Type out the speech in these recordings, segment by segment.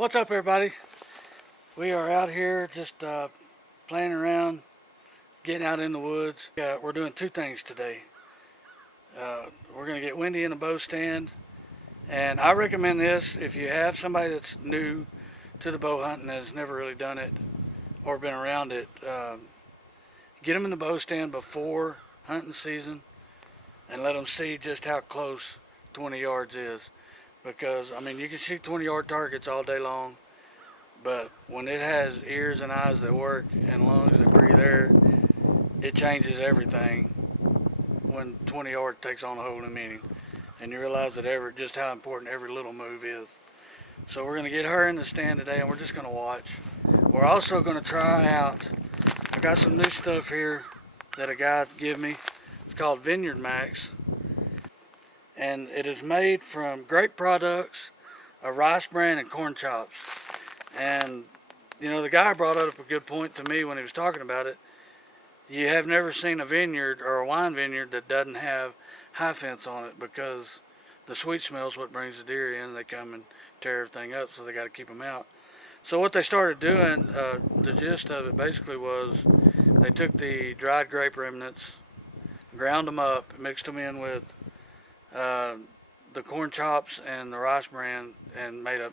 What's up, everybody? We are out here just playing around, getting out in the woods. We're doing two things today. We're going to get Wendy in a bow stand, and I recommend this if you have somebody that's new to the bow hunting that has never really done it or been around it. Get them in the bow stand before hunting season and let them see just how close 20 yards is. Because, I mean, you can shoot 20-yard targets all day long, but when it has ears and eyes that work and lungs that breathe air, it changes everything when 20 yards takes on a whole new meaning. And you realize that just how important every little move is. So we're going to get her in the stand today, and we're just going to watch. We're also going to try out, I got some new stuff here that a guy gave me. It's called Vineyard Max. And it is made from grape products, a rice bran, and corn chops. And, you know, the guy brought up a good point to me when he was talking about it. You have never seen a vineyard or a wine vineyard that doesn't have high fence on it, because the sweet smell is what brings the deer in. They come and tear everything up, so they got to keep them out. So what they started doing, the gist of it basically was they took the dried grape remnants, ground them up, mixed them in with the corn chops and the rice bran, and made an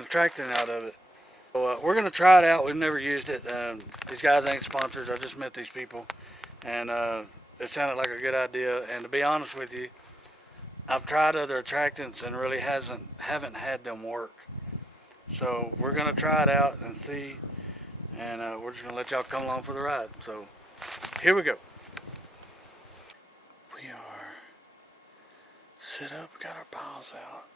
attractant out of it. So we're gonna try it out. We've never used it. These guys ain't sponsors. I just met these people, and it sounded like a good idea. And to be honest with you, I've tried other attractants and really haven't had them work. So we're gonna try it out and see, and we're just gonna let y'all come along for the ride. So here we go. We are set up, got our piles out.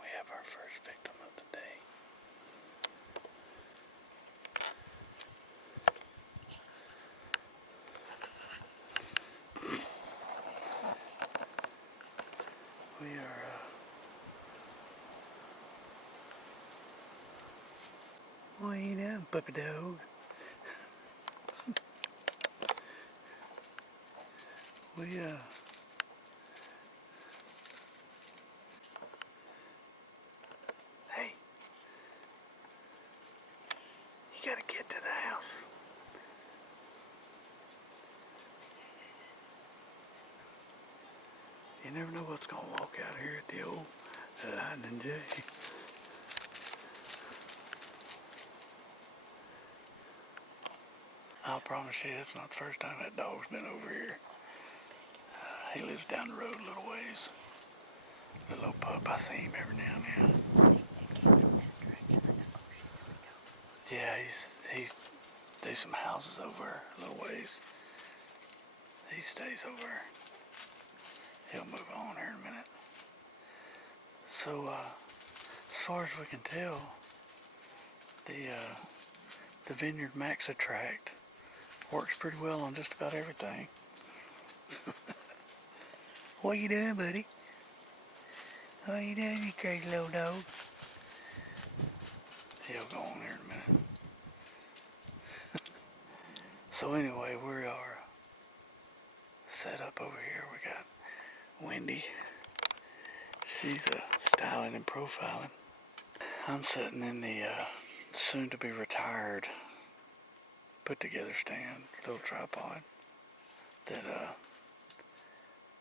We have our first victim of the day. We are what you doing, puppy dog? We hey, you gotta get to the house. You never know what's gonna walk out here at the old Lightning J. I'll promise you, it's not the first time that dog's been over here. He lives down the road a little ways. The little pup, I see him every now and then. Yeah, there's some houses over a little ways. He stays over. He'll move on here in a minute. So, as far as we can tell, the Vineyard Max Attract works pretty well on just about everything. What you doing, buddy? What you doing, you crazy little dog? He'll go on here in a minute. So anyway, we are set up over here. We got Wendy. She's styling and profiling. I'm sitting in the soon-to-be retired put-together stand, little tripod that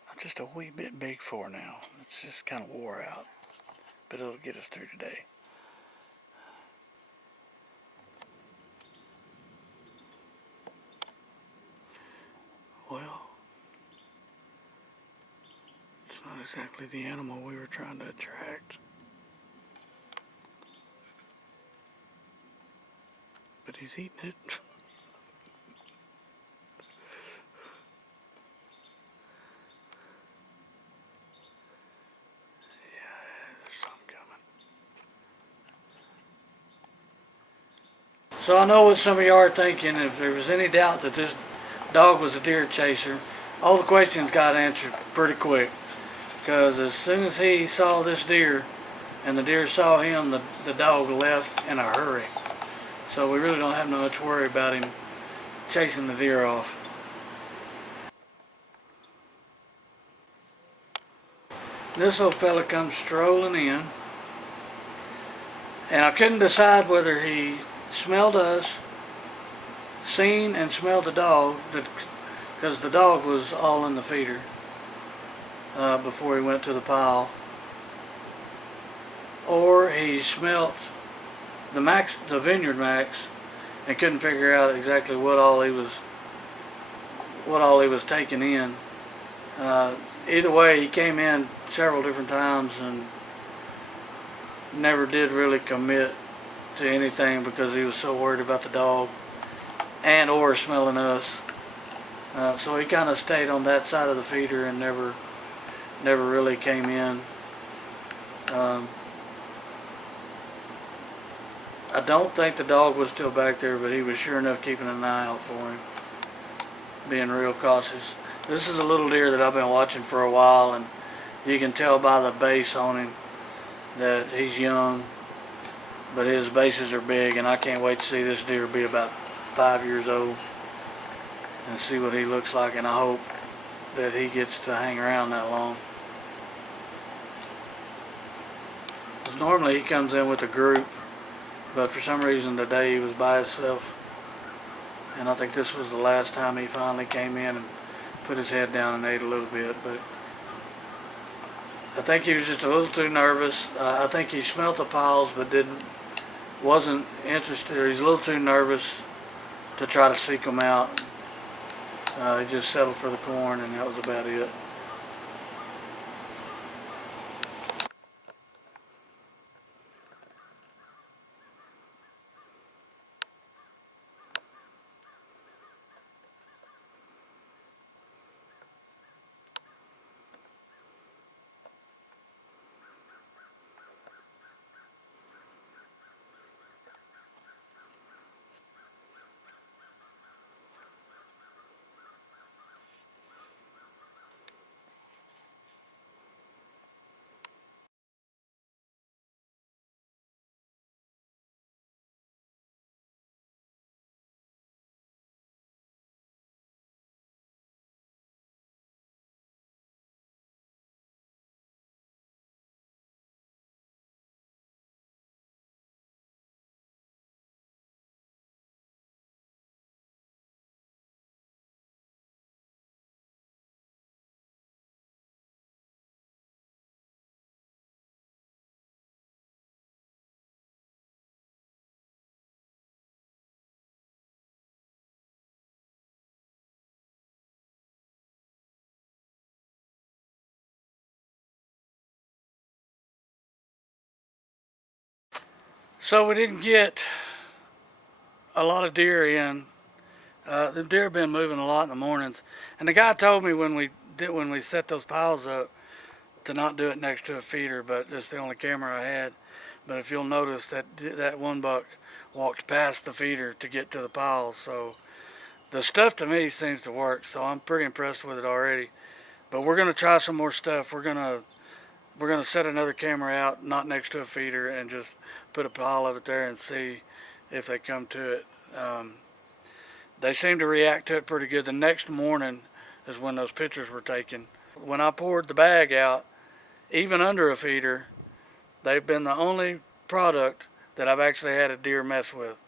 I'm just a wee bit big for now. It's just kind of wore out, but it'll get us through today. Well, it's not exactly the animal we were trying to attract, but he's eating it. So I know what some of you are thinking. If there was any doubt that this dog was a deer chaser, all the questions got answered pretty quick. Because as soon as he saw this deer and the deer saw him, the dog left in a hurry. So we really don't have much worry about him chasing the deer off. This little fella comes strolling in, and I couldn't decide whether he smelled us, seen and smelled the dog, because the dog was all in the feeder before he went to the pile, or he smelt the Vineyard Max, and couldn't figure out exactly what all he was taking in. Either way, he came in several different times and never did really commit to anything because he was so worried about the dog and or smelling us. So he kind of stayed on that side of the feeder and never really came in. I don't think the dog was still back there, but he was sure enough keeping an eye out for him, being real cautious. This is a little deer that I've been watching for a while, and you can tell by the base on him that he's young, but his bases are big, and I can't wait to see this deer be about 5 years old and see what he looks like, and I hope that he gets to hang around that long. Because normally he comes in with a group, but for some reason today he was by himself, and I think this was the last time he finally came in and put his head down and ate a little bit. But I think he was just a little too nervous. I think he smelt the piles but wasn't interested, or he's a little too nervous to try to seek them out. He just settled for the corn, and that was about it. So we didn't get a lot of deer in. The deer have been moving a lot in the mornings, and the guy told me when we set those piles up to not do it next to a feeder, but that's the only camera I had. But if you'll notice that one buck walked past the feeder to get to the piles, so the stuff to me seems to work. So I'm pretty impressed with it already. But we're gonna try some more stuff. We're gonna set another camera out, not next to a feeder, and just put a pile of it there and see if they come to it. They seem to react to it pretty good. The next morning is when those pictures were taken. When I poured the bag out, even under a feeder, they've been the only product that I've actually had a deer mess with.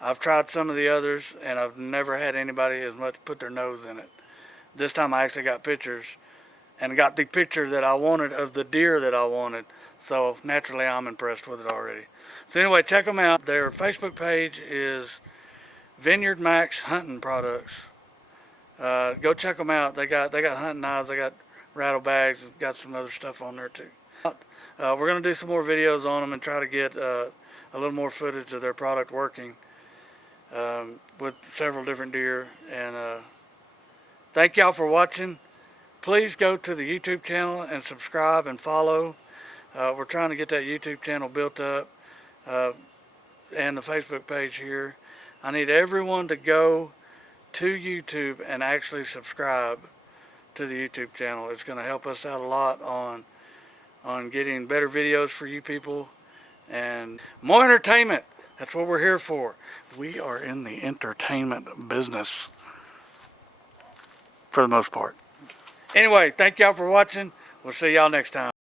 I've tried some of the others, and I've never had anybody as much put their nose in it. This time I actually got pictures, and got the picture that I wanted of the deer that I wanted. So naturally I'm impressed with it already. So anyway, check them out. Their Facebook page is Vineyard Max Hunting Products. Go check them out. They got hunting knives, they got rattle bags, got some other stuff on there too. We're going to do some more videos on them and try to get a little more footage of their product working with several different deer. And thank y'all for watching. Please go to the YouTube channel and subscribe and follow. We're trying to get that YouTube channel built up and the Facebook page here. I need everyone to go to YouTube and actually subscribe to the YouTube channel. It's going to help us out a lot on getting better videos for you people and more entertainment. That's what we're here for. We are in the entertainment business for the most part. Anyway, thank y'all for watching. We'll see y'all next time.